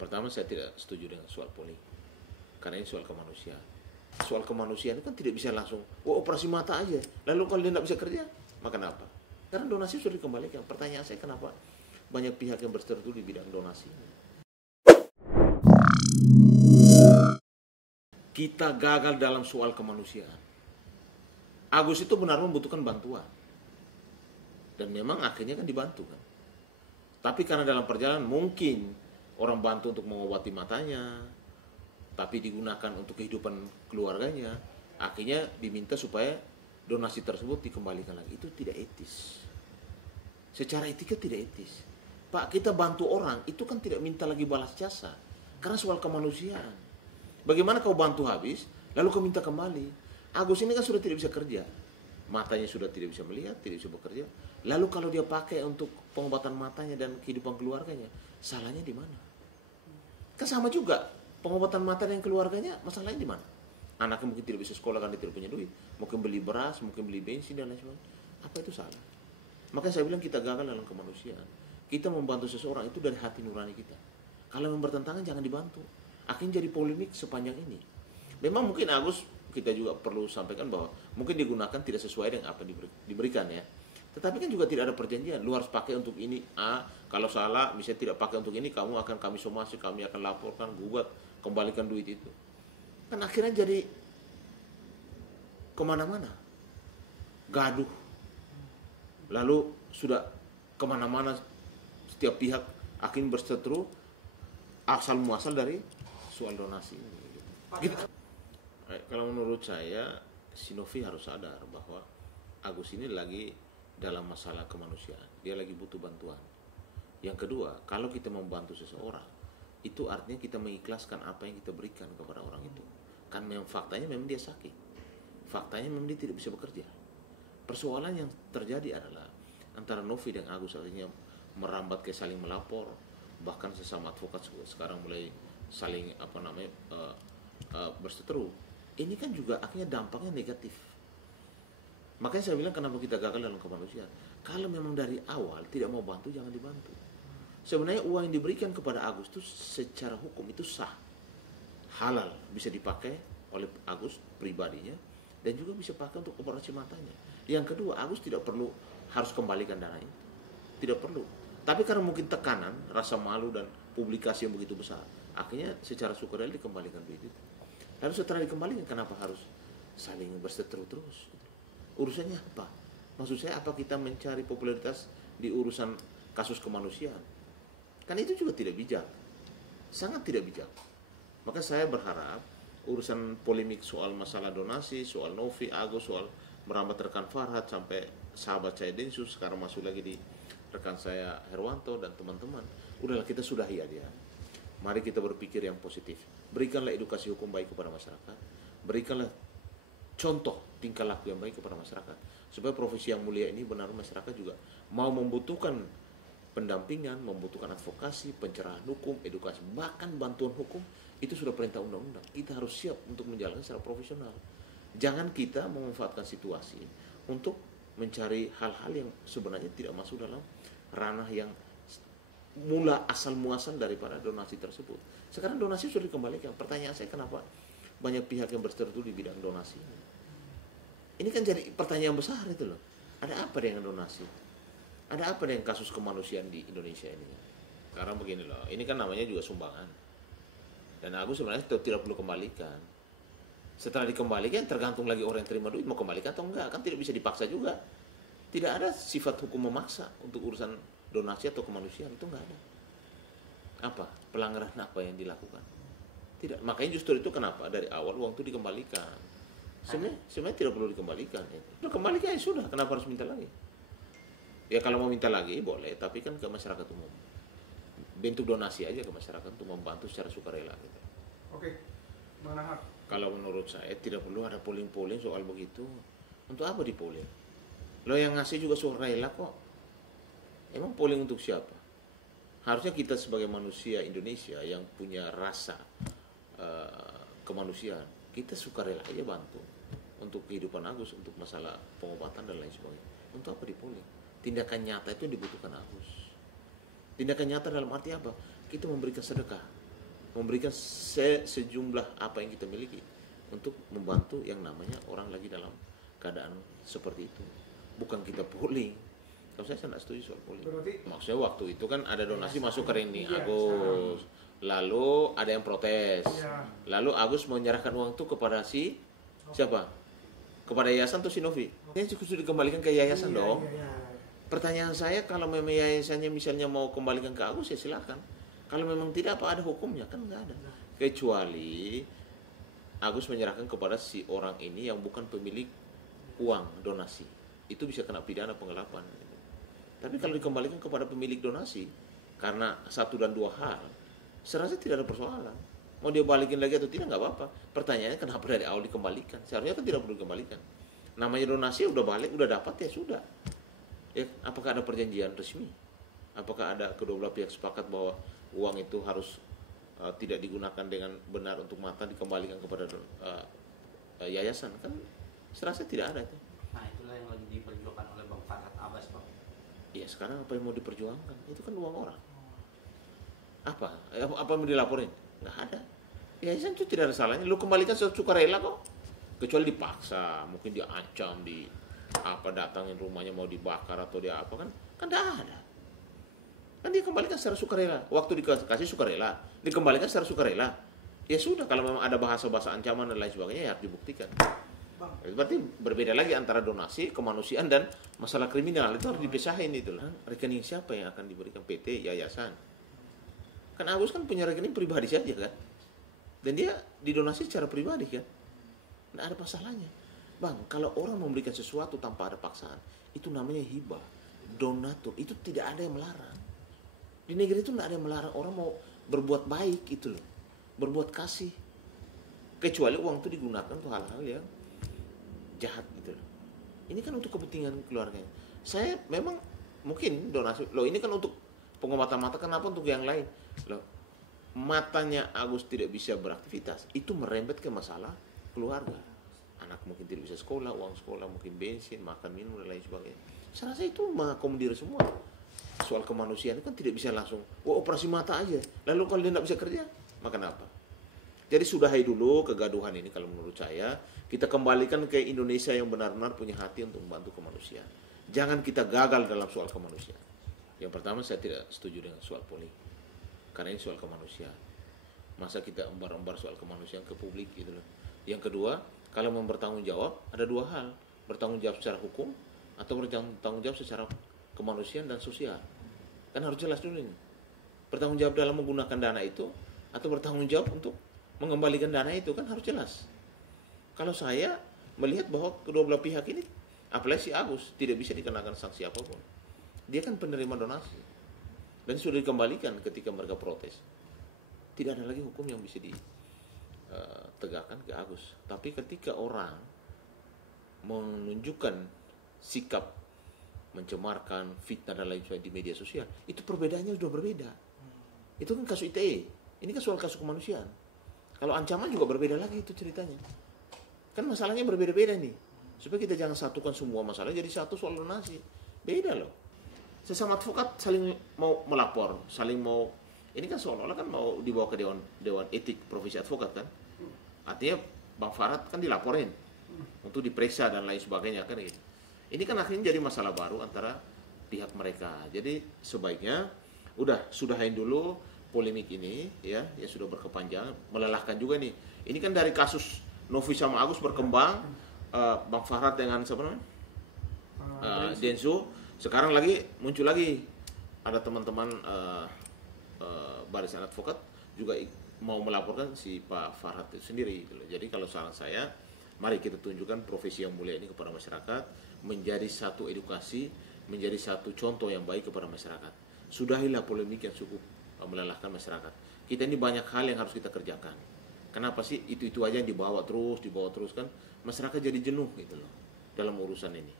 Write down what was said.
pertama saya tidak setuju dengan soal poli, karena ini soal kemanusiaan. Soal kemanusiaan itu kan tidak bisa langsung, operasi mata aja. Lalu kalau dia tidak bisa kerja, makan apa? Karena donasi sudah dikembalikan. Pertanyaan saya kenapa banyak pihak yang berseteru di bidang donasi? Kita gagal dalam soal kemanusiaan. Agus itu benar membutuhkan bantuan. Dan memang akhirnya kan dibantu kan. Tapi karena dalam perjalanan mungkin orang bantu untuk mengobati matanya, tapi digunakan untuk kehidupan keluarganya, akhirnya diminta supaya donasi tersebut dikembalikan lagi. Itu tidak etis. Secara etika tidak etis. Pak, kita bantu orang, itu kan tidak minta lagi balas jasa. Karena soal kemanusiaan. Bagaimana kau bantu habis, lalu kau minta kembali. Agus ini kan sudah tidak bisa kerja. Matanya sudah tidak bisa melihat, tidak bisa bekerja. Lalu kalau dia pakai untuk pengobatan matanya dan kehidupan keluarganya, salahnya di mana? Kan sama juga, pengobatan mata dan keluarganya, masalahnya di mana? Anaknya mungkin tidak bisa sekolah karena tidak punya duit. Mungkin beli beras, mungkin beli bensin dan lain sebagainya. Apa itu salah? Makanya saya bilang kita gagal dalam kemanusiaan. Kita membantu seseorang itu dari hati nurani kita. Kalau yang bertentangan jangan dibantu. Akhirnya jadi polemik sepanjang ini. Memang mungkin Agus, kita juga perlu sampaikan bahwa mungkin digunakan tidak sesuai dengan apa diberikan ya. Tetapi kan juga tidak ada perjanjian. Lu harus pakai untuk ini A. Kalau salah, misalnya tidak pakai untuk ini, kamu akan kami somasi, kami akan laporkan, gugat, kembalikan duit itu. Kan akhirnya jadi kemana-mana. Gaduh. Lalu sudah kemana-mana setiap pihak akhirnya berseteru asal muasal dari soal donasi ini. Gitu. Kalau menurut saya, si Novi harus sadar bahwa Agus ini lagi dalam masalah kemanusiaan. Dia lagi butuh bantuan. Yang kedua, kalau kita membantu seseorang, itu artinya kita mengikhlaskan apa yang kita berikan kepada orang itu. Kan memang faktanya memang dia sakit. Faktanya memang dia tidak bisa bekerja. Persoalan yang terjadi adalah antara Novi dan Agus artinya merambat ke saling melapor, bahkan sesama advokat sekarang mulai saling berseteru. Ini kan juga akhirnya dampaknya negatif. Makanya saya bilang kenapa kita gagal dalam kemanusiaan. Kalau memang dari awal tidak mau bantu, jangan dibantu. Sebenarnya uang yang diberikan kepada Agus itu secara hukum itu sah, halal, bisa dipakai oleh Agus pribadinya dan juga bisa pakai untuk operasi matanya. Yang kedua, Agus tidak perlu harus kembalikan dana itu, tidak perlu. Tapi karena mungkin tekanan, rasa malu dan publikasi yang begitu besar, akhirnya secara sukarela dikembalikan duit itu. Lalu setelah dikembalikan, kenapa harus saling berseteru terus? Urusannya apa? Maksud saya, apa kita mencari popularitas di urusan kasus kemanusiaan? Kan itu juga tidak bijak. Sangat tidak bijak. Maka saya berharap urusan polemik soal masalah donasi, soal Novi, Agus, soal merambat rekan Farhad, sampai sahabat saya Densus, sekarang masuk lagi di rekan saya Herwanto dan teman-teman. Udahlah, kita sudahi aja. Mari kita berpikir yang positif. Berikanlah edukasi hukum baik kepada masyarakat. Berikanlah contoh tingkah laku yang baik kepada masyarakat. Supaya profesi yang mulia ini benar masyarakat juga mau membutuhkan pendampingan, membutuhkan advokasi, pencerahan hukum, edukasi, bahkan bantuan hukum. Itu sudah perintah undang-undang. Kita harus siap untuk menjalankan secara profesional. Jangan kita memanfaatkan situasi untuk mencari hal-hal yang sebenarnya tidak masuk dalam ranah yang mula asal muasal daripada donasi tersebut. Sekarang donasi sudah dikembalikan. Pertanyaan saya, kenapa banyak pihak yang berseteru di bidang donasi? Ini kan jadi pertanyaan besar itu loh. Ada apa dengan donasi? Ada apa dengan kasus kemanusiaan di Indonesia ini? Sekarang begini loh, ini kan namanya juga sumbangan. Dan Agus sebenarnya tidak perlu kembalikan. Setelah dikembalikan, tergantung lagi orang yang terima duit mau kembalikan atau enggak. Kan tidak bisa dipaksa juga. Tidak ada sifat hukum memaksa untuk urusan donasi atau kemanusiaan, itu enggak ada. Apa? Pelanggaran apa yang dilakukan? Tidak. Makanya justru itu kenapa dari awal uang itu dikembalikan. Sebenarnya tidak perlu dikembalikan. Sudah kembalikan ya sudah, kenapa harus minta lagi? Ya kalau mau minta lagi boleh, tapi kan ke masyarakat umum. Bentuk donasi aja ke masyarakat untuk membantu secara sukarela gitu. Oke. Mana hak? Kalau menurut saya tidak perlu ada polling-polling soal begitu. Untuk apa di polling? Lo yang ngasih juga sukarela kok. Emang polling untuk siapa? Harusnya kita sebagai manusia Indonesia yang punya rasa kemanusiaan, kita sukarela aja bantu untuk kehidupan Agus, untuk masalah pengobatan dan lain sebagainya. Untuk apa di polling? Tindakan nyata itu yang dibutuhkan Agus. Tindakan nyata dalam arti apa? Kita memberikan sedekah. memberikan sejumlah apa yang kita miliki untuk membantu yang namanya orang lagi dalam keadaan seperti itu. Bukan kita pulling. Kalau saya tidak setuju soal pulling. Berarti Maksudnya waktu itu kan ada donasi masuk ke rekening Iya, Agus. Lalu ada yang protes. Iya. Lalu Agus menyerahkan uang itu kepada siapa? Kepada yayasan atau si Novi? Ini sudah dikembalikan ke yayasan Iya, dong. iya, iya. Pertanyaan saya, kalau memang yayasannya misalnya mau kembalikan ke Agus, ya silakan. Kalau memang tidak, apa ada hukumnya? Kan nggak ada. Kecuali Agus menyerahkan kepada si orang ini yang bukan pemilik uang donasi. Itu bisa kena pidana penggelapan. Tapi kalau dikembalikan kepada pemilik donasi, karena satu dan dua hal, saya rasa tidak ada persoalan. Mau dia balikin lagi atau tidak, nggak apa-apa. Pertanyaannya kenapa dari awal dikembalikan? Seharusnya kan tidak perlu dikembalikan. Namanya donasi udah balik, udah dapat, ya sudah. Ya, apakah ada perjanjian resmi? Apakah ada kedua belah pihak sepakat bahwa uang itu harus tidak digunakan dengan benar untuk mata, dikembalikan kepada yayasan? Kan saya rasa tidak ada itu. Nah, itulah yang lagi diperjuangkan oleh Bang Farhad Abbas, Bang. Ya sekarang apa yang mau diperjuangkan? Itu kan uang orang. Apa yang mau dilaporin? Nggak ada. Yayasan itu tidak ada salahnya. Lu kembalikan sukarela kok. Kecuali dipaksa, mungkin diancam, datangin rumahnya mau dibakar atau dia apa, kan tidak ada. Kan dia kembalikan secara sukarela. Waktu dikasih sukarela, dikembalikan secara sukarela. Ya sudah, kalau memang ada bahasa-bahasa ancaman dan lain sebagainya, ya harus dibuktikan. Bang, Berarti berbeda lagi antara donasi, kemanusiaan, dan masalah kriminal. Itu harus dipisahin itu lah. Rekening siapa yang akan diberikan? PT, yayasan. Kan Agus kan punya rekening pribadi saja kan. Dan dia didonasi secara pribadi kan. Nggak ada masalahnya. Bang, kalau orang memberikan sesuatu tanpa ada paksaan, itu namanya hibah, donatur. Itu tidak ada yang melarang. Di negeri itu nggak ada yang melarang orang mau berbuat baik itu loh. Berbuat kasih. Kecuali uang itu digunakan untuk hal-hal yang jahat gitu loh. Ini kan untuk kepentingan keluarganya. Saya memang mungkin donasi, loh ini kan untuk pengobatan mata, kenapa untuk yang lain? Loh, matanya Agus tidak bisa beraktivitas, itu merembet ke masalah keluarga. Anak mungkin tidak bisa sekolah, uang sekolah mungkin bensin, makan, minum, dan lain sebagainya. Saya rasa itu mengakomodir semua. Soal kemanusiaan kan tidak bisa langsung, operasi mata aja. Lalu kalau dia tidak bisa kerja, makan apa? Jadi sudahi dulu kegaduhan ini kalau menurut saya. Kita kembalikan ke Indonesia yang benar-benar punya hati untuk membantu kemanusiaan. Jangan kita gagal dalam soal kemanusiaan. Yang pertama, saya tidak setuju dengan soal politik. Karena ini soal kemanusiaan. Masa kita embar-embar soal kemanusiaan ke publik gitu loh. Yang kedua, kalau mau bertanggung jawab, ada dua hal. Bertanggung jawab secara hukum atau bertanggung jawab secara kemanusiaan dan sosial. Kan harus jelas dulu ini. Bertanggung jawab dalam menggunakan dana itu atau bertanggung jawab untuk mengembalikan dana itu, kan harus jelas. Kalau saya melihat bahwa kedua belah pihak ini, apalagi si Agus, tidak bisa dikenakan sanksi apapun. Dia kan penerima donasi. Dan sudah dikembalikan ketika mereka protes. Tidak ada lagi hukum yang bisa ditegakkan ke Agus. Tapi ketika orang menunjukkan sikap mencemarkan, fitnah dan lain sebagainya di media sosial, itu perbedaannya sudah berbeda. Itu kan kasus ITE. Ini kan soal kasus kemanusiaan. Kalau ancaman juga berbeda lagi itu ceritanya. Kan masalahnya berbeda-beda nih. Supaya kita jangan satukan semua masalah jadi satu soal donasi. Beda loh. Sesama advokat saling mau melapor, saling mau, ini kan seolah-olah kan mau dibawa ke dewan etik profesi advokat kan. Artinya Bang Farhad kan dilaporin untuk diperiksa dan lain sebagainya kan gitu. Ini kan akhirnya jadi masalah baru antara pihak mereka. Jadi sebaiknya sudahin dulu polemik ini ya sudah berkepanjangan, melelahkan juga nih. Ini kan dari kasus Novi sama Agus berkembang, Bang Farhad dengan siapa namanya? Denso. Sekarang muncul lagi ada teman-teman barisan advokat juga mau melaporkan si Pak Farhad itu sendiri gitu loh. Jadi kalau saran saya, mari kita tunjukkan profesi yang mulia ini kepada masyarakat, menjadi satu edukasi, menjadi satu contoh yang baik kepada masyarakat. Sudahilah polemik yang cukup melelahkan masyarakat. Kita ini banyak hal yang harus kita kerjakan. Kenapa sih itu aja yang dibawa terus kan? Masyarakat jadi jenuh gitu loh dalam urusan ini.